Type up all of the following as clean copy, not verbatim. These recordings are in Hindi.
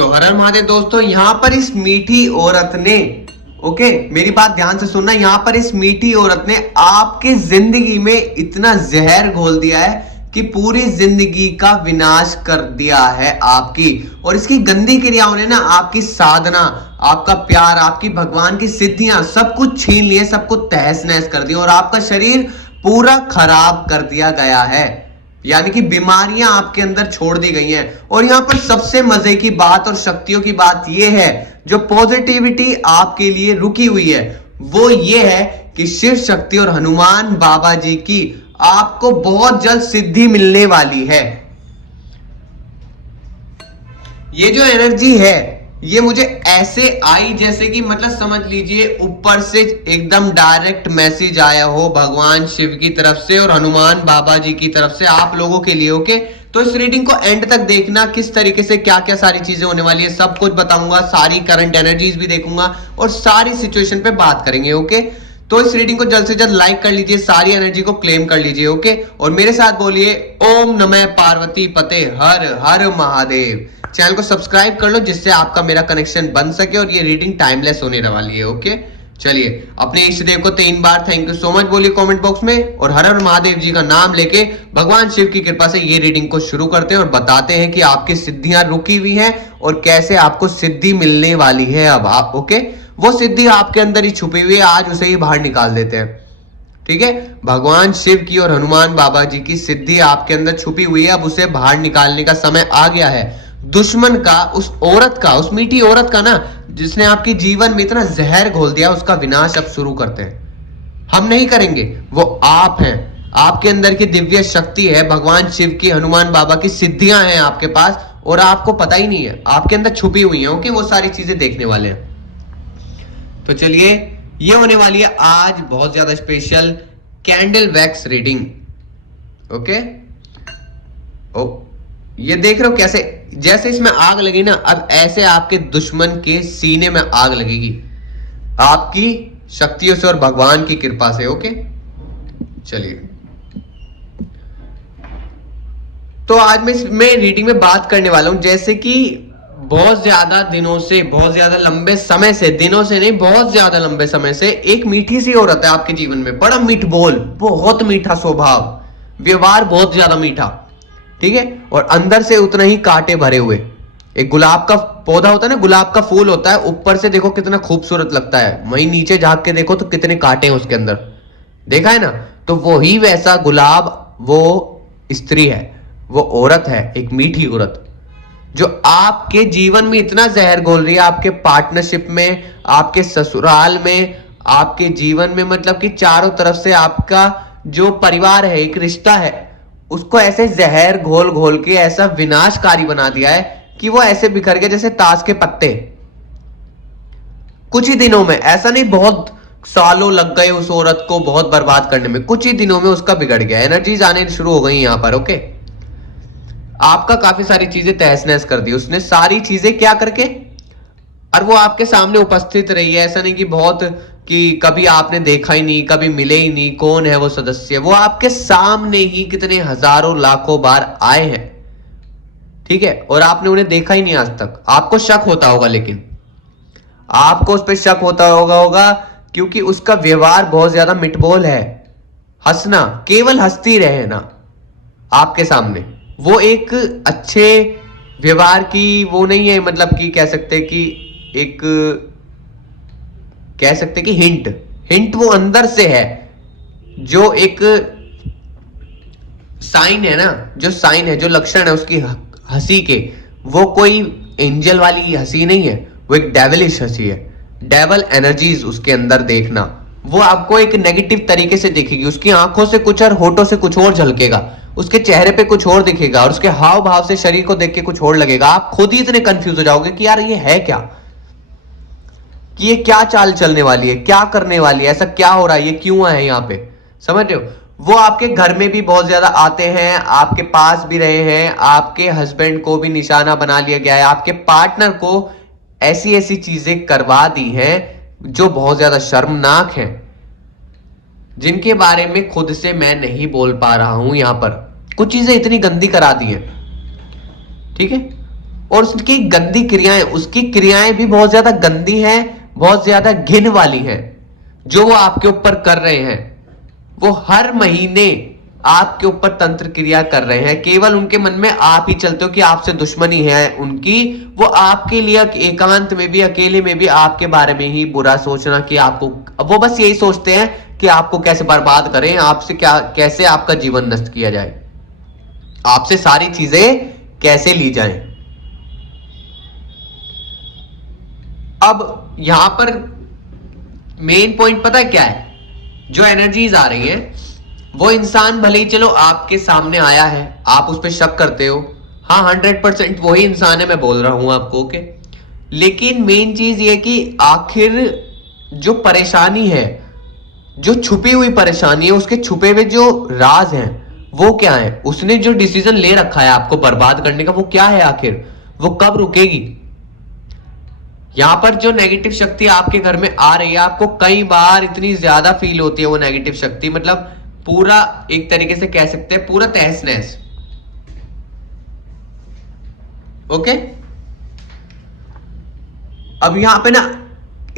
तो हर हर महादेव दोस्तों, यहाँ पर इस मीठी औरत ने, ओके मेरी बात ध्यान से सुनना, यहाँ पर इस मीठी औरत ने आपकी जिंदगी में इतना जहर घोल दिया है कि पूरी जिंदगी का विनाश कर दिया है आपकी। और इसकी गंदी क्रियाओं ने ना आपकी साधना, आपका प्यार, आपकी भगवान की सिद्धियां सब कुछ छीन लिए, सब कुछ तहस नहस कर दिया और आपका शरीर पूरा खराब कर दिया गया है। यानी कि बीमारियां आपके अंदर छोड़ दी गई हैं। और यहां पर सबसे मजे की बात और शक्तियों की बात यह है, जो पॉजिटिविटी आपके लिए रुकी हुई है वो ये है कि शिव शक्ति और हनुमान बाबा जी की आपको बहुत जल्द सिद्धि मिलने वाली है। ये जो एनर्जी है ये मुझे ऐसे आई जैसे कि मतलब समझ लीजिए ऊपर से एकदम डायरेक्ट मैसेज आया हो भगवान शिव की तरफ से और हनुमान बाबा जी की तरफ से आप लोगों के लिए। ओके, तो इस रीडिंग को एंड तक देखना, किस तरीके से क्या क्या सारी चीजें होने वाली है सब कुछ बताऊंगा, सारी करंट एनर्जीज भी देखूंगा और सारी सिचुएशन पे बात करेंगे। ओके, तो इस रीडिंग को जल्द से जल्द लाइक कर लीजिए, सारी एनर्जी को क्लेम कर लीजिए। ओके, और मेरे साथ बोलिए ओम नमः पार्वती पते हर हर महादेव। चैनल को सब्सक्राइब कर लो जिससे आपका मेरा कनेक्शन बन सके और ये रीडिंग टाइमलेस होने वाली है। ओके, चलिए अपने इष्ट देव को 3 बार थैंक यू सो मच बोलिए कमेंट बॉक्स में और हर हर महादेव जी का नाम लेके भगवान शिव की कृपा से ये रीडिंग को शुरू करते हैं और बताते हैं कि आपकी सिद्धियां रुकी हुई हैं और कैसे आपको सिद्धि मिलने वाली है अब आप। ओके, वो सिद्धि आपके अंदर ही छुपी हुई है, आज उसे ही बाहर निकाल देते हैं। ठीक है, भगवान शिव की और हनुमान बाबा जी की सिद्धि आपके अंदर छुपी हुई है, अब उसे बाहर निकालने का समय आ गया है। दुश्मन का, उस औरत का, उस मीठी औरत का ना, जिसने आपके जीवन में इतना जहर घोल दिया, उसका विनाश अब शुरू करते हैं। हम नहीं करेंगे, वो आप हैं। आपके अंदर की दिव्य शक्ति है, भगवान शिव की, हनुमान बाबा की सिद्धियां हैं आपके पास और आपको पता ही नहीं है, आपके अंदर छुपी हुई हैं। ओके, वो सारी चीजें देखने वाले हैं। तो चलिए, ये होने वाली है आज बहुत ज्यादा special candle wax reading. Okay, ओ ये देख रहे हो कैसे, जैसे इसमें आग लगी ना, अब ऐसे आपके दुश्मन के सीने में आग लगेगी आपकी शक्तियों से और भगवान की कृपा से। ओके, चलिए, तो आज मैं रीडिंग में बात करने वाला हूं, जैसे कि बहुत ज्यादा दिनों से, बहुत ज्यादा लंबे समय से, दिनों से नहीं बहुत ज्यादा लंबे समय से एक मीठी सी औरत है आपके जीवन में, बड़ा मीठ बोल, बहुत मीठा स्वभाव, व्यवहार बहुत ज्यादा मीठा, ठीक है, और अंदर से उतना ही कांटे भरे हुए। एक गुलाब का पौधा होता है ना, गुलाब का फूल होता है, ऊपर से देखो कितना खूबसूरत लगता है, वहीं नीचे झांक के देखो तो कितने कांटे हैं उसके अंदर, देखा है ना। तो वो ही वैसा गुलाब वो स्त्री है, वो औरत है, एक मीठी औरत जो आपके जीवन में इतना जहर घोल रही है, आपके पार्टनरशिप में, आपके ससुराल में, आपके जीवन में, मतलब कि चारों तरफ से आपका जो परिवार है, एक रिश्ता है, उसको ऐसे जहर घोल घोल के ऐसा विनाशकारी बना दिया है कि वो ऐसे बिखर गए जैसे ताश के पत्ते। कुछ ही दिनों में, ऐसा नहीं बहुत सालों लग गए उस औरत को बहुत बर्बाद करने में, कुछ ही दिनों में उसका बिगड़ गया, एनर्जीज आने शुरू हो गई यहां पर। ओके, आपका काफी सारी चीजें तहस नहस कर दी उसने, सारी चीजें क्या करके, और वो आपके सामने उपस्थित रही है, ऐसा नहीं कि बहुत कि कभी आपने देखा ही नहीं, कभी मिले ही नहीं, कौन है वो सदस्य, वो आपके सामने ही कितने हजारों लाखों बार आए हैं, ठीक है, और आपने उन्हें देखा ही नहीं आज तक। आपको शक होता होगा, लेकिन आपको उस पर शक होगा क्योंकि उसका व्यवहार बहुत ज्यादा मिठबोल है, हंसना, केवल हंसती रहे ना आपके सामने, वो एक अच्छे व्यवहार की वो नहीं है, मतलब कि कह सकते कि एक, कह सकते कि हिंट वो अंदर से है, जो एक साइन है ना, जो साइन है, जो लक्षण है उसकी हंसी के, वो कोई एंजल वाली हंसी नहीं है, वो एक डेविलिश हंसी है, डेवल एनर्जीज उसके अंदर देखना, वो आपको एक नेगेटिव तरीके से दिखेगी, उसकी आंखों से कुछ और होठों से कुछ और झलकेगा, उसके चेहरे पे कुछ और दिखेगा और उसके हाव भाव से शरीर को देख के कुछ और लगेगा। आप खुद ही इतने कंफ्यूज हो जाओगे कि यार ये है क्या, कि ये क्या चाल चलने वाली है, क्या करने वाली है, ऐसा क्या हो रहा है, ये क्यों है यहाँ पे, समझ रहे हो। वो आपके घर में भी बहुत ज्यादा आते हैं, आपके पास भी रहे हैं, आपके हस्बैंड को भी निशाना बना लिया गया है, आपके पार्टनर को ऐसी ऐसी चीजें करवा दी हैं जो बहुत ज्यादा शर्मनाक हैं, जिनके बारे में खुद से मैं नहीं बोल पा रहा हूं। यहां पर कुछ चीजें इतनी गंदी करा दी हैं, ठीक है, और उसकी गंदी क्रियाएं, उसकी क्रियाएं भी बहुत ज्यादा गंदी हैं, बहुत ज्यादा घिन वाली हैं जो वो आपके ऊपर कर रहे हैं। वो हर महीने आपके ऊपर तंत्र क्रिया कर रहे हैं, केवल उनके मन में आप ही चलते हो कि आपसे दुश्मनी है उनकी। वो आपके लिए एकांत में भी, अकेले में भी आपके बारे में ही बुरा सोचना कि आपको, वो बस यही सोचते हैं कि आपको कैसे बर्बाद करें, आपसे क्या, कैसे आपका जीवन नष्ट किया जाए, आपसे सारी चीजें कैसे ली जाएं। अब यहां पर मेन पॉइंट पता है क्या है? जो एनर्जीज आ रही हैं, वो इंसान भले ही चलो आपके सामने आया है, आप उस पर शक करते हो, हाँ 100% वही इंसान है, मैं बोल रहा हूं आपको, ओके। लेकिन मेन चीज ये कि आखिर जो परेशानी है, जो छुपी हुई परेशानी है, उसके छुपे हुए जो राज हैं वो क्या है? उसने जो डिसीजन ले रखा है आपको बर्बाद करने का, वो क्या है आखिर? वो कब रुकेगी? यहां पर जो नेगेटिव शक्ति आपके घर में आ रही है, आपको कई बार इतनी ज्यादा फील होती है वो नेगेटिव शक्ति, मतलब पूरा एक तरीके से कह सकते हैं पूरा तहस नहस, ओके। अब यहां पे ना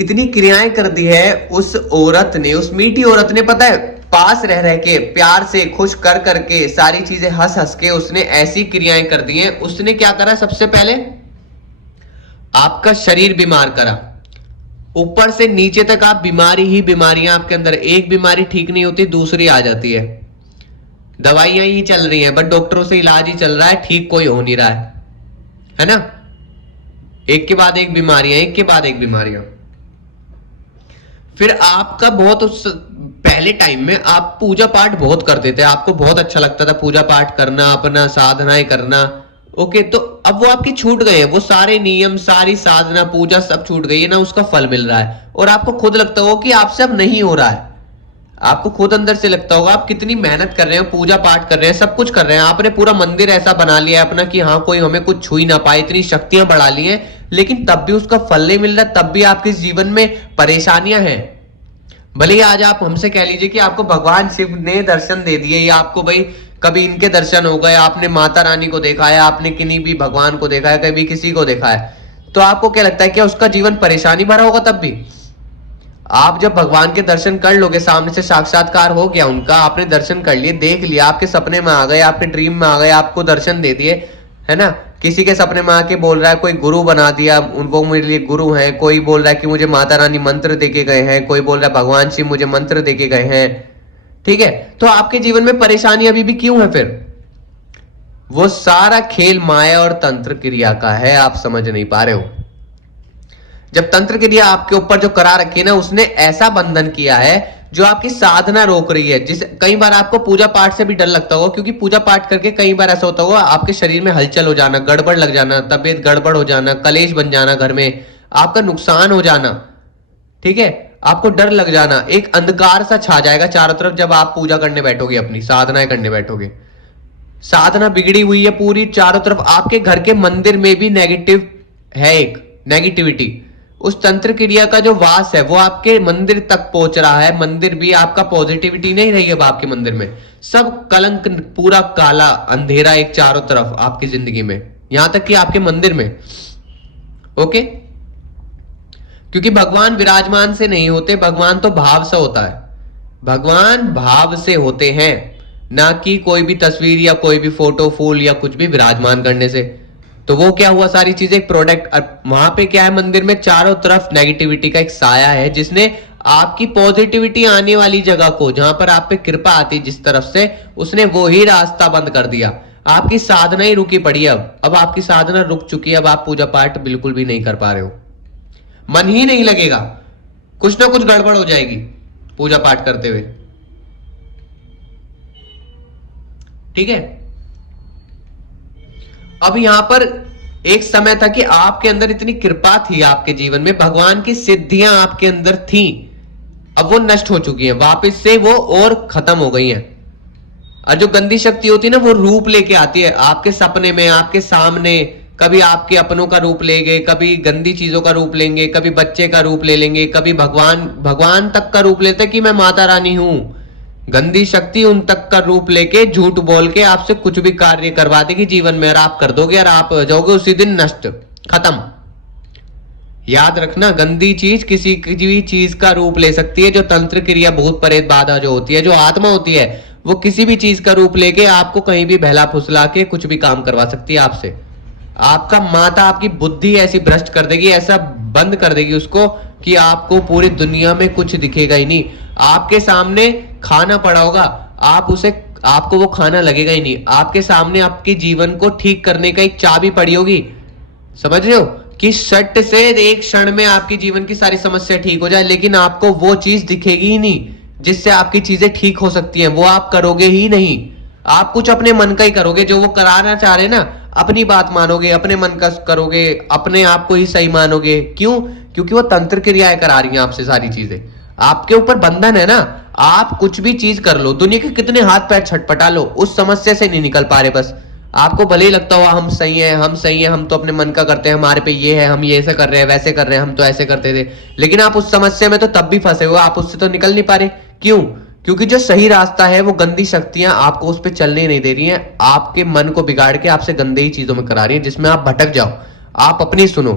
इतनी क्रियाएं कर दी है उस औरत ने, उस मीठी औरत ने, पता है, पास रह रह के, प्यार से, खुश कर करके, सारी चीजें हंस हंस के उसने ऐसी क्रियाएं कर दी हैं। उसने क्या करा? सबसे पहले आपका शरीर बीमार करा, ऊपर से नीचे तक आप बीमारी ही बीमारियां आपके अंदर, एक बीमारी ठीक नहीं होती दूसरी आ जाती है। दवाइयां ही चल रही हैं, बट डॉक्टरों से इलाज ही चल रहा है, ठीक कोई हो नहीं रहा है ना? एक के बाद एक बीमारियां, एक के बाद एक बीमारियां। फिर आपका बहुत, उस पहले टाइम में आप पूजा पाठ बहुत करते थे, आपको बहुत अच्छा लगता था पूजा पाठ करना, अपना साधनाएं करना, ओके। तो अब वो आपकी छूट गए हैं, वो सारे नियम, सारी साधना, पूजा सब छूट गई है ना, उसका फल मिल रहा है, और आपको खुद लगता हो कि आपसे अब नहीं हो रहा है। आपको खुद अंदर से लगता होगा आप कितनी मेहनत कर रहे हो, पूजा पाठ कर रहे हैं, सब कुछ कर रहे हैं, आपने पूरा मंदिर ऐसा बना लिया है अपना कि हाँ कोई हमें कुछ छू ही ना पाए, इतनी शक्तियां बढ़ा ली हैं, लेकिन तब भी उसका फल नहीं मिल रहा, तब भी आपके जीवन में परेशानियां हैं। भले ही आज आप हमसे कह लीजिए कि आपको भगवान शिव ने दर्शन दे दिए, या आपको भाई कभी इनके दर्शन हो गए, आपने माता रानी को देखा है, आपने किन्हीं भी भगवान को देखा है, कभी किसी को देखा है, तो आपको क्या लगता है कि उसका जीवन परेशानी भरा होगा? तब भी आप जब भगवान के दर्शन कर लोगे, सामने से साक्षात्कार हो गया उनका, आपने दर्शन कर लिए, देख लिया, आपके सपने में आ गए, आपके ड्रीम में आ गए, आपको दर्शन दे दिए, है ना? किसी के सपने में आके बोल रहा है, कोई गुरु बना दिया, वो मेरे लिए गुरु है, कोई बोल रहा है कि मुझे माता रानी मंत्र देके गए हैं, कोई बोल रहा है भगवान शिव मुझे मंत्र देके गए हैं, ठीक है। तो आपके जीवन में परेशानी अभी भी क्यों है? फिर वो सारा खेल माया और तंत्र क्रिया का है, आप समझ नहीं पा रहे हो। जब तंत्र क्रिया आपके ऊपर जो करा रखी है ना, उसने ऐसा बंधन किया है जो आपकी साधना रोक रही है। जिस कई बार आपको पूजा पाठ से भी डर लगता होगा, क्योंकि पूजा पाठ करके कई बार ऐसा होता होगा आपके शरीर में हलचल हो जाना, गड़बड़ लग जाना, तबीयत गड़बड़ हो जाना, कलेश बन जाना, घर में आपका नुकसान हो जाना, ठीक है, आपको डर लग जाना, एक अंधकार सा छा जाएगा चारों तरफ जब आप पूजा करने बैठोगे, अपनी साधनाएं करने बैठोगे। साधना बिगड़ी हुई है पूरी चारों तरफ, आपके घर के मंदिर में भी नेगेटिव है, एक नेगेटिविटी, उस तंत्र क्रिया का जो वास है वो आपके मंदिर तक पहुंच रहा है। मंदिर भी आपका पॉजिटिविटी नहीं रही है अब आपके मंदिर में, सब कलंक, पूरा काला अंधेरा एक चारों तरफ आपकी जिंदगी में, यहां तक कि आपके मंदिर में, ओके। क्योंकि भगवान विराजमान से नहीं होते, भगवान तो भाव से होता है, भगवान भाव से होते हैं, ना कि कोई भी तस्वीर या कोई भी फोटो, फूल या कुछ भी विराजमान करने से। तो वो क्या हुआ, सारी चीजें एक प्रोडक्ट, वहां पे क्या है, मंदिर में चारों तरफ नेगेटिविटी का एक साया है, जिसने आपकी पॉजिटिविटी आने वाली जगह को, जहां पर आप पे कृपा आती जिस तरफ से, उसने वो ही रास्ता बंद कर दिया। आपकी साधना ही रुकी पड़ी है। अब आपकी साधना रुक चुकी है, अब आप पूजा पाठ बिल्कुल भी नहीं कर पा रहे हो, मन ही नहीं लगेगा, कुछ ना कुछ गड़बड़ हो जाएगी पूजा पाठ करते हुए, ठीक है। अब यहां पर एक समय था कि आपके अंदर इतनी कृपा थी, आपके जीवन में भगवान की सिद्धियां आपके अंदर थी, अब वो नष्ट हो चुकी हैं, वापस से वो और खत्म हो गई हैं। और जो गंदी शक्ति होती है ना, वो रूप लेके आती है आपके सपने में, आपके सामने, कभी आपके अपनों का रूप लेंगे, कभी गंदी चीजों का रूप लेंगे, कभी बच्चे का रूप ले लेंगे, कभी भगवान तक का रूप लेते कि मैं माता रानी हूं, गंदी शक्ति उन तक का रूप लेके झूठ बोल के आपसे कुछ भी कार्य करवा देगी जीवन में, और आप कर दोगे और आप हो जाओगे उसी दिन नष्ट, खत्म। याद रखना, गंदी चीज किसी भी चीज का रूप ले सकती है। जो तंत्र क्रिया, भूत प्रेत बाधा जो होती है, जो आत्मा होती है, वो किसी भी चीज का रूप लेके आपको कहीं भी बहला फुसला के कुछ भी काम करवा सकती है आपसे। आपका माता आपकी बुद्धि ऐसी भ्रष्ट कर देगी, ऐसा बंद कर देगी उसको कि आपको पूरी दुनिया में कुछ दिखेगा ही नहीं। आपके सामने खाना पड़ा होगा, आपको वो खाना लगेगा ही नहीं। आपके सामने आपके जीवन को ठीक करने का एक चाबी पड़ी होगी, समझ रहे हो, कि सट से एक क्षण में आपकी जीवन की सारी समस्या ठीक हो जाए, लेकिन आपको वो चीज दिखेगी ही नहीं जिससे आपकी चीजें ठीक हो सकती हैं। वो आप करोगे ही नहीं। आप कुछ अपने मन का ही करोगे, जो वो कराना चाह रहे ना, अपनी बात मानोगे, अपने मन का करोगे, अपने आप को ही सही मानोगे। क्यों? क्योंकि वो तंत्र क्रियाएं करा रही हैं आपसे सारी चीजें। आपके ऊपर बंधन है ना, आप कुछ भी चीज कर लो, दुनिया के कितने हाथ पैर छटपटा लो, उस समस्या से नहीं निकल पा रहे। बस आपको भले ही लगता हुआ हम सही हैं, हम सही हैं, हम तो अपने मन का करते हैं, हमारे पे ये है, हम ये ऐसे कर रहे हैं, वैसे कर रहे हैं, हम तो ऐसे करते थे। लेकिन आप उस समस्या में तो तब भी फंसे हुए, आप उससे तो निकल नहीं पा रहे। क्यों? क्योंकि जो सही रास्ता है वो गंदी शक्तियां आपको उस पर चलने नहीं दे रही हैं, आपके मन को बिगाड़ के आपसे गंदे ही चीजों में करा रही है, जिसमें आप भटक जाओ। आप अपनी सुनो,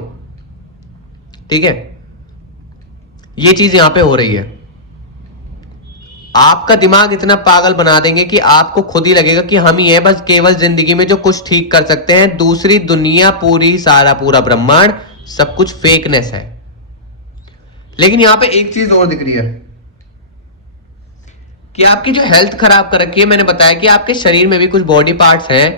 ठीक है? ये चीज यहां पे हो रही है। आपका दिमाग इतना पागल बना देंगे कि आपको खुद ही लगेगा कि हम ही हैं बस केवल जिंदगी में जो कुछ ठीक कर सकते हैं। दूसरी दुनिया, पूरा ब्रह्मांड, सब कुछ फेकनेस है। लेकिन यहां पे एक चीज और दिख रही है कि आपकी जो हेल्थ खराब कर रखी है। मैंने बताया कि आपके शरीर में भी कुछ बॉडी पार्ट्स हैं,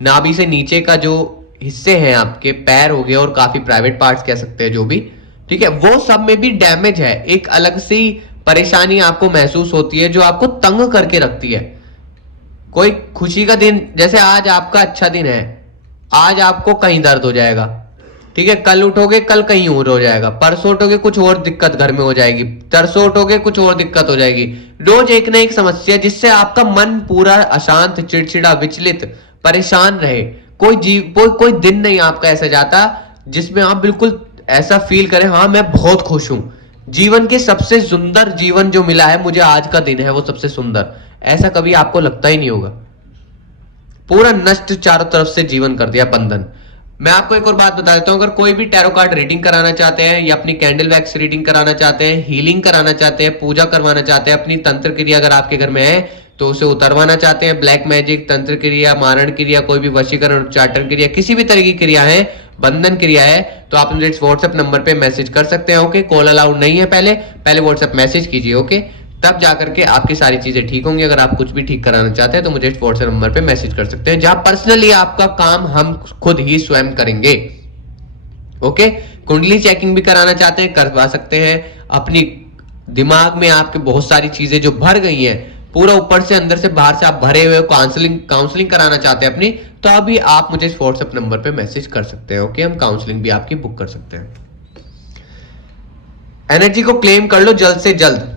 नाभि से नीचे का जो हिस्से हैं, आपके पैर हो गए और काफी प्राइवेट पार्ट्स कह सकते हैं जो भी, ठीक है, वो सब में भी डैमेज है। एक अलग सी परेशानी आपको महसूस होती है जो आपको तंग करके रखती है। कोई खुशी का दिन, जैसे आज आपका अच्छा दिन है, आज आपको कहीं दर्द हो जाएगा, ठीक है, कल उठोगे कल कहीं और हो जाएगा, परसों उठोगे कुछ और दिक्कत घर में हो जाएगी, तरसों उठोगे कुछ और दिक्कत हो जाएगी। रोज एक ना एक समस्या जिससे आपका मन पूरा अशांत, चिड़चिड़ा, विचलित, परेशान रहे। कोई दिन नहीं आपका ऐसा जाता जिसमें आप बिल्कुल ऐसा फील करें, हाँ मैं बहुत खुश हूं, जीवन के सबसे सुंदर जीवन जो मिला है मुझे, आज का दिन है वो सबसे सुंदर। ऐसा कभी आपको लगता ही नहीं होगा। पूरा नष्ट चारों तरफ से जीवन कर दिया, बंधन। मैं आपको एक और बात बता देता हूं, अगर कोई भी टैरो कार्ड रीडिंग कराना चाहते हैं, या अपनी कैंडल वैक्स रीडिंग कराना चाहते हैं, हीलिंग कराना चाहते हैं, पूजा करवाना चाहते हैं, अपनी तंत्र क्रिया अगर आपके घर में है तो उसे उतरवाना चाहते हैं, ब्लैक मैजिक, तंत्र क्रिया, मारण क्रिया, कोई भी वशीकरण, उच्चाटन क्रिया, किसी भी तरह की क्रिया है, बंधन क्रिया है, तो आप मुझे इस व्हाट्सएप नंबर पे मैसेज कर सकते हैं। ओके, कॉल अलाउड नहीं है, पहले व्हाट्सएप मैसेज कीजिए। ओके, तब जाकर के आपकी सारी चीजें ठीक होंगी। अगर आप कुछ भी ठीक कराना चाहते हैं तो मुझे इस व्हाट्सएप नंबर पे मैसेज कर सकते हैं, जहां पर्सनली आपका काम हम खुद ही स्वयं करेंगे। ओके, कुंडली चेकिंग भी कराना चाहते हैं, करवा सकते हैं। अपनी दिमाग में आपके बहुत सारी चीजें जो भर गई हैं, पूरा ऊपर से अंदर से बाहर से आप भरे हुए, काउंसलिंग कराना चाहते हैं अपनी, तो अभी आप मुझे इस व्हाट्सएप नंबर पे मैसेज कर सकते हैं। ओके, हम काउंसलिंग भी आपकी बुक कर सकते हैं। एनर्जी को क्लेम कर लो जल्द से जल्द।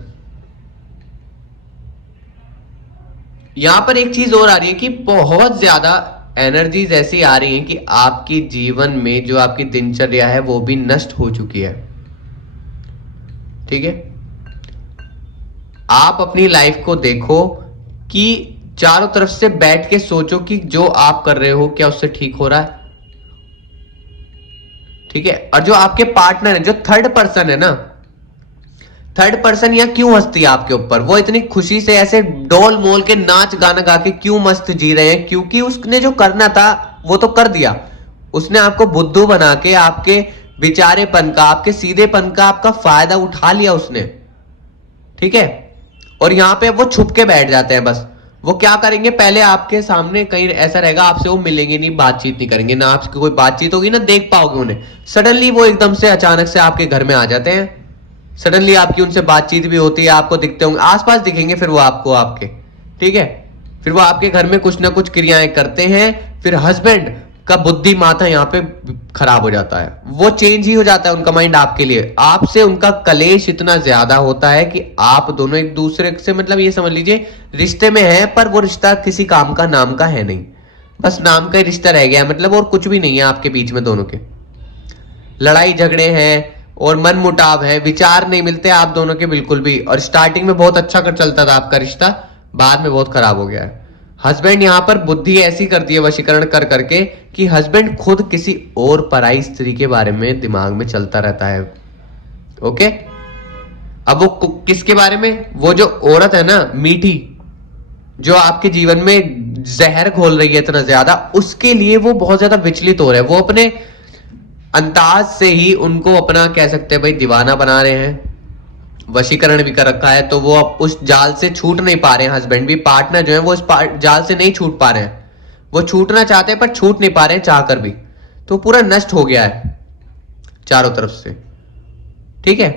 यहां पर एक चीज और आ रही है कि बहुत ज्यादा एनर्जीज ऐसी आ रही हैं कि आपकी जीवन में जो आपकी दिनचर्या है वो भी नष्ट हो चुकी है, ठीक है? आप अपनी लाइफ को देखो कि चारों तरफ से बैठ के सोचो कि जो आप कर रहे हो क्या उससे ठीक हो रहा है, ठीक है? और जो आपके पार्टनर है, जो थर्ड पर्सन है ना, थर्ड पर्सन या क्यों हंसती है आपके ऊपर? वो इतनी खुशी से ऐसे डोल मोल के नाच गाना गा के क्यों मस्त जी रहे हैं? क्योंकि उसने जो करना था वो तो कर दिया। उसने आपको बुद्धू बना के आपके बेचारेपन का, आपके सीधेपन का आपका फायदा उठा लिया उसने, ठीक है? और यहां पे वो छुप के बैठ जाते हैं। बस वो क्या करेंगे, पहले आपके सामने कहीं ऐसा रहेगा, आपसे वो मिलेंगे नहीं, बातचीत नहीं करेंगे ना, आपकी कोई बातचीत होगी ना देख पाओगे उन्हें। सडनली वो एकदम से अचानक से आपके घर में आ जाते हैं, सडनली आपकी उनसे बातचीत भी होती है, आपको दिखते होंगे, आसपास दिखेंगे, फिर वो आपको आपके, ठीक है? फिर वो आपके घर में कुछ ना कुछ क्रियाएं करते हैं। फिर हस्बैंड का बुद्धि माथा यहाँ पे खराब हो जाता है, वो चेंज ही हो जाता है उनका माइंड आपके लिए। आपसे उनका कलेश इतना ज्यादा होता है कि आप दोनों एक दूसरे से, मतलब ये समझ लीजिए रिश्ते में है, पर वो रिश्ता किसी काम का, नाम का है नहीं, बस नाम का ही रिश्ता रह गया, मतलब और कुछ भी नहीं है आपके बीच में। दोनों के लड़ाई झगड़े हैं और मन मुटाव है, विचार नहीं मिलते आप दोनों के बिल्कुल भी। और स्टार्टिंग में बहुत अच्छा कर चलता था आपका रिश्ता, बाद में बहुत खराब हो गया है। हस्बैंड यहां पर बुद्धि ऐसी करती है वशीकरण कर करके कि हस्बैंड खुद किसी और पराई स्त्री के बारे में दिमाग में चलता रहता है। ओके, अब वो किसके बारे में? वो जो औरत है ना मीठी, जो आपके जीवन में जहर घोल रही है इतना ज्यादा, उसके लिए वो बहुत ज्यादा विचलित हो रहा है। वो अपने अंदाज से ही उनको अपना कह सकते हैं भाई दीवाना बना रहे हैं, वशीकरण भी कर रखा है। तो वो अब उस जाल से छूट नहीं पा रहे हैं। हस्बैंड भी, पार्टनर जो है वो इस जाल से नहीं छूट पा रहे हैं। वो छूटना चाहते हैं पर छूट नहीं पा रहे हैं चाहकर भी। तो पूरा नष्ट हो गया है चारों तरफ से। ठीक है,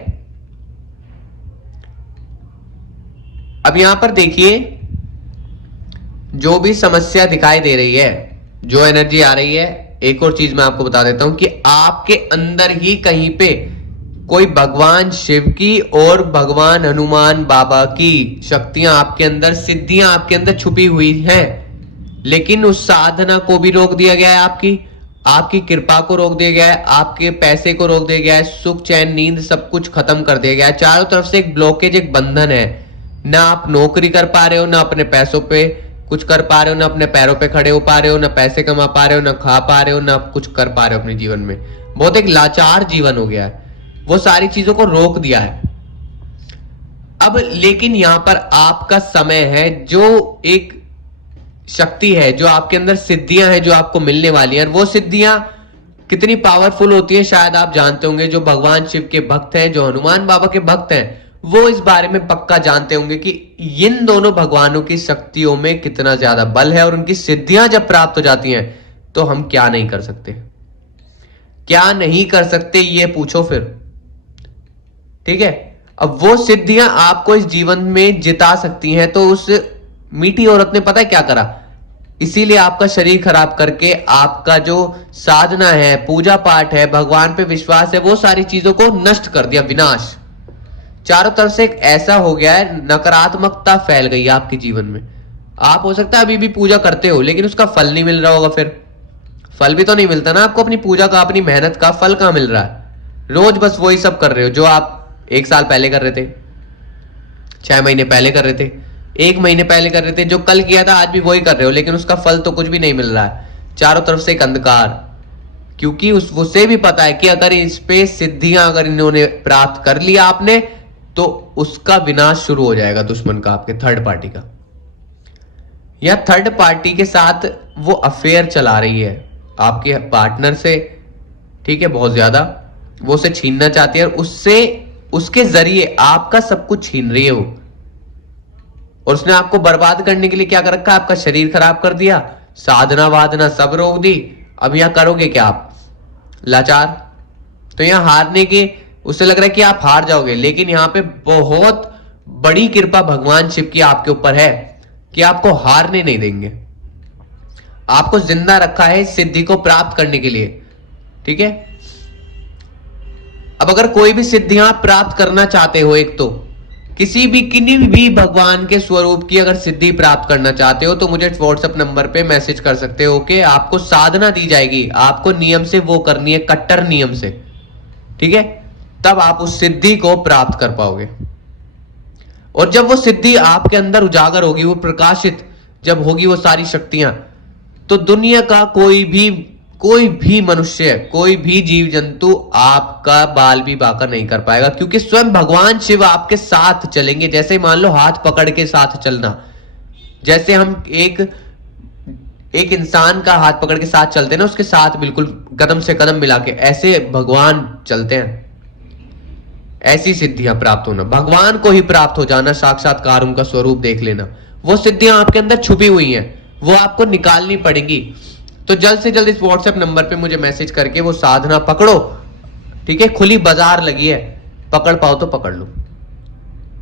अब यहां पर देखिए जो भी समस्या दिखाई दे रही है, जो एनर्जी आ रही है, एक और चीज मैं आपको बता देता हूं कि आपके अंदर ही कहीं पे कोई भगवान शिव की और भगवान हनुमान बाबा की शक्तियां आपके अंदर, सिद्धियां आपके अंदर छुपी हुई हैं। लेकिन उस साधना को भी रोक दिया गया है, आपकी कृपा को रोक दिया गया है, आपके पैसे को रोक दिया गया है, सुख चैन नींद सब कुछ खत्म कर दिया गया है। चारों तरफ से एक ब्लॉकेज, एक बंधन है। ना आप नौकरी कर पा रहे हो, ना अपने पैसों पे कुछ कर पा रहे हो, ना अपने पैरों पे खड़े हो पा रहे हो, ना पैसे कमा पा रहे हो, ना खा पा रहे हो, ना कुछ कर पा रहे हो अपने जीवन में। बहुत एक लाचार जीवन हो गया है। वो सारी चीजों को रोक दिया है अब। लेकिन यहां पर आपका समय है, जो एक शक्ति है, जो आपके अंदर सिद्धियां हैं जो आपको मिलने वाली हैं। वो सिद्धियां कितनी पावरफुल होती है शायद आप जानते होंगे। जो भगवान शिव के भक्त हैं, जो हनुमान बाबा के भक्त हैं, वो इस बारे में पक्का जानते होंगे कि इन दोनों भगवानों की शक्तियों में कितना ज्यादा बल है। और उनकी सिद्धियां जब प्राप्त हो जाती हैं तो हम क्या नहीं कर सकते, क्या नहीं कर सकते ये पूछो फिर। ठीक है, अब वो सिद्धियां आपको इस जीवन में जिता सकती हैं। तो उस मीठी औरत ने पता है क्या करा? इसीलिए आपका शरीर खराब करके आपका जो साधना है, पूजा पाठ है, भगवान पे विश्वास है, वो सारी चीजों को नष्ट कर दिया, विनाश। चारों तरफ से एक ऐसा हो गया है, नकारात्मकता फैल गई है आपके जीवन में। आप हो सकता है अभी भी पूजा करते हो, लेकिन उसका फल नहीं मिल रहा होगा। फिर फल भी तो नहीं मिलता ना आपको, अपनी पूजा का, अपनी मेहनत का फल कहां मिल रहा है? रोज बस वही सब कर रहे हो जो आप 1 साल पहले कर रहे थे, 6 महीने पहले कर रहे थे, 1 महीने पहले कर रहे थे। जो कल किया था आज भी वही कर रहे हो, लेकिन उसका फल तो कुछ भी नहीं मिल रहा है। चारों तरफ से एक अंधकार, क्योंकि उसे भी पता है कि अगर इस पे सिद्धियां अगर इन्होंने प्राप्त कर लिया आपने, तो उसका विनाश शुरू हो जाएगा दुश्मन का, आपके थर्ड पार्टी का। या थर्ड पार्टी के साथ वो अफेयर चला रही है आपके पार्टनर से। ठीक है, बहुत ज्यादा वो उसे छीनना चाहती है और उससे, उसके जरिए आपका सब कुछ छीन रही है वो। और उसने आपको बर्बाद करने के लिए क्या कर रखा है? आपका शरीर खराब कर दिया, साधना वादना सब रोक दी। अब यहां करोगे क्या आप? लाचार। तो यहां हारने के, उसे लग रहा है कि आप हार जाओगे, लेकिन यहां पे बहुत बड़ी कृपा भगवान शिव की आपके ऊपर है कि आपको हारने नहीं देंगे। आपको जिंदा रखा है सिद्धि को प्राप्त करने के लिए। ठीक है, अब अगर कोई भी सिद्धियां प्राप्त करना चाहते हो, एक तो किसी भी भगवान के स्वरूप की अगर सिद्धि प्राप्त करना चाहते हो, तो मुझे व्हाट्सएप नंबर पे मैसेज कर सकते हो कि आपको साधना दी जाएगी। आपको नियम से वो करनी है, कट्टर नियम से। ठीक है, तब आप उस सिद्धि को प्राप्त कर पाओगे। और जब वो सिद्धि आपके अंदर उजागर होगी, वो प्रकाशित जब होगी वो सारी शक्तियां, तो दुनिया का कोई भी मनुष्य, कोई भी जीव जंतु आपका बाल भी बांका नहीं कर पाएगा, क्योंकि स्वयं भगवान शिव आपके साथ चलेंगे। जैसे मान लो हाथ पकड़ के साथ चलना, जैसे हम एक इंसान का हाथ पकड़ के साथ चलते हैं ना, उसके साथ बिल्कुल कदम से कदम मिला के, ऐसे भगवान चलते हैं। ऐसी सिद्धियां प्राप्त होना, भगवान को ही प्राप्त हो जाना, साक्षात्कार उनका स्वरूप देख लेना, वो सिद्धियां आपके अंदर छुपी हुई हैं, वो आपको निकालनी पड़ेगी। तो जल्द से जल्द इस व्हाट्सएप नंबर पे मुझे मैसेज करके वो साधना पकड़ो। ठीक है, खुली बाजार लगी है, पकड़ पाओ तो पकड़ लो।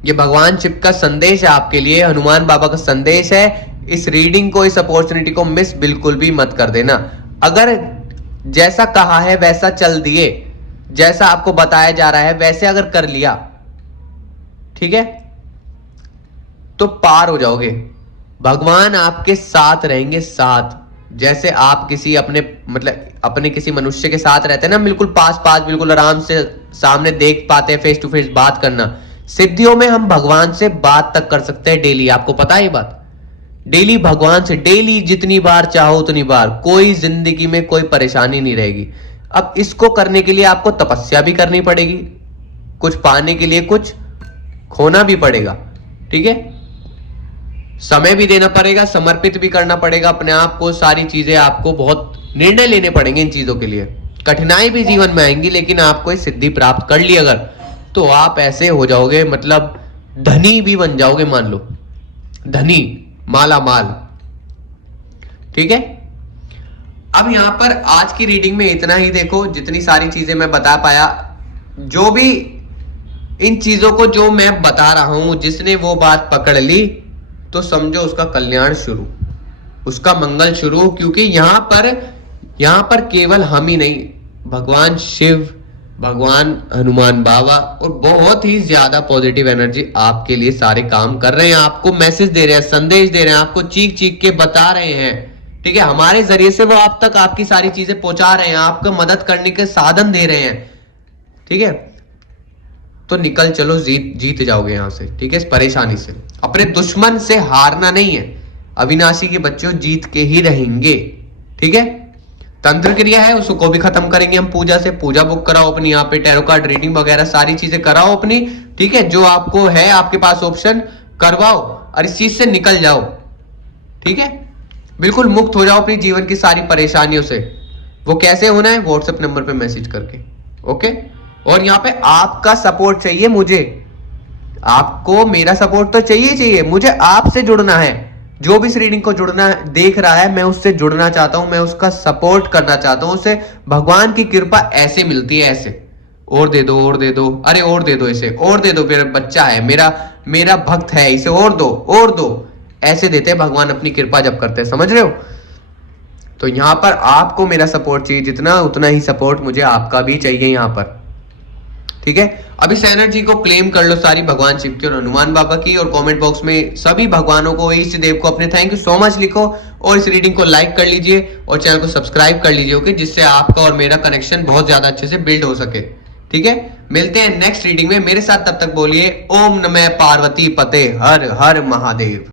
ये भगवान शिव का संदेश है आपके लिए, हनुमान बाबा का संदेश है। इस रीडिंग को, इस अपॉर्चुनिटी को मिस बिल्कुल भी मत कर देना। अगर जैसा कहा है वैसा चल दिए, जैसा आपको बताया जा रहा है वैसे अगर कर लिया, ठीक है, तो पार हो जाओगे। भगवान आपके साथ रहेंगे, साथ। जैसे आप किसी अपने किसी मनुष्य के साथ रहते हैं ना, बिल्कुल पास बिल्कुल आराम से सामने देख पाते हैं, फेस टू फेस बात करना, सिद्धियों में हम भगवान से बात तक कर सकते हैं डेली, आपको पता है ये बात? डेली भगवान से, डेली जितनी बार चाहो उतनी बार, कोई जिंदगी में कोई परेशानी नहीं रहेगी। अब इसको करने के लिए आपको तपस्या भी करनी पड़ेगी, कुछ पाने के लिए कुछ खोना भी पड़ेगा, ठीक है? समय भी देना पड़ेगा, समर्पित भी करना पड़ेगा अपने आप को, सारी चीजें आपको बहुत निर्णय लेने पड़ेंगे इन चीजों के लिए। कठिनाई भी जीवन में आएंगी, लेकिन आपको ये सिद्धि प्राप्त कर ली अगर, तो आप ऐसे हो जाओगे, मतलब धनी भी बन जाओगे, मान लो धनी, माला माल, ठीक है? अब यहां पर आज की रीडिंग में इतना ही। देखो जितनी सारी चीजें मैं बता पाया, जो भी इन चीजों को जो मैं बता रहा हूं, जिसने वो बात पकड़ ली तो समझो उसका कल्याण शुरू, उसका मंगल शुरू। क्योंकि यहां पर केवल हम ही नहीं, भगवान शिव, भगवान हनुमान बाबा और बहुत ही ज्यादा पॉजिटिव एनर्जी आपके लिए सारे काम कर रहे हैं, आपको मैसेज दे रहे हैं, संदेश दे रहे हैं, आपको चीख चीख के बता रहे हैं, ठीक है? हमारे जरिए से वो आप तक आपकी सारी चीजें पहुंचा रहे हैं, आपको मदद करने के साधन दे रहे हैं, ठीक है? तो निकल चलो, जीत जाओगे यहां से, ठीक है? इस परेशानी से, अपने दुश्मन से हारना नहीं है। अविनाशी के बच्चों जीत के ही रहेंगे, ठीक है? तंत्र क्रिया है, उसको भी खत्म करेंगे हम पूजा से। पूजा बुक कराओ अपनी, यहाँ पे टैरो कार्ड रीडिंग वगैरह सारी चीजें कराओ अपनी, ठीक है? जो आपको है आपके पास ऑप्शन करवाओ और इस चीज से निकल जाओ, ठीक है? बिल्कुल मुक्त हो जाओ अपनी जीवन की सारी परेशानियों से। वो कैसे होना है? व्हाट्सएप नंबर पे मैसेज करके, ओके? और यहाँ पे आपका सपोर्ट चाहिए मुझे, आपको मेरा सपोर्ट तो चाहिए, मुझे आपसे जुड़ना है। जो भी इस रीडिंग को जुड़ना देख रहा है, मैं उससे जुड़ना चाहता हूं, मैं उसका सपोर्ट करना चाहता हूं, उसे भगवान की कृपा ऐसे मिलती है, ऐसे और दे दो, और दे दो, अरे और दे दो, इसे और दे दो, मेरा बच्चा है, मेरा भक्त है, इसे और दो, और दो, ऐसे देते हैं भगवान अपनी कृपा जब करते हैं, समझ रहे हो? तो यहां पर आपको मेरा सपोर्ट चाहिए जितना, उतना ही सपोर्ट मुझे आपका भी चाहिए यहां पर, ठीक है? अब इस एनर्जी को क्लेम कर लो सारी, भगवान शिव की और हनुमान बाबा की, और कमेंट बॉक्स में सभी भगवानों को, इष्ट देव को अपने थैंक यू सो मच लिखो, और इस रीडिंग को लाइक कर लीजिए और चैनल को सब्सक्राइब कर लीजिए, ओके? जिससे आपका और मेरा कनेक्शन बहुत ज्यादा अच्छे से बिल्ड हो सके, ठीक है? मिलते हैं नेक्स्ट रीडिंग में, मेरे साथ तब तक बोलिए ओम नमः पार्वती पते, हर हर महादेव।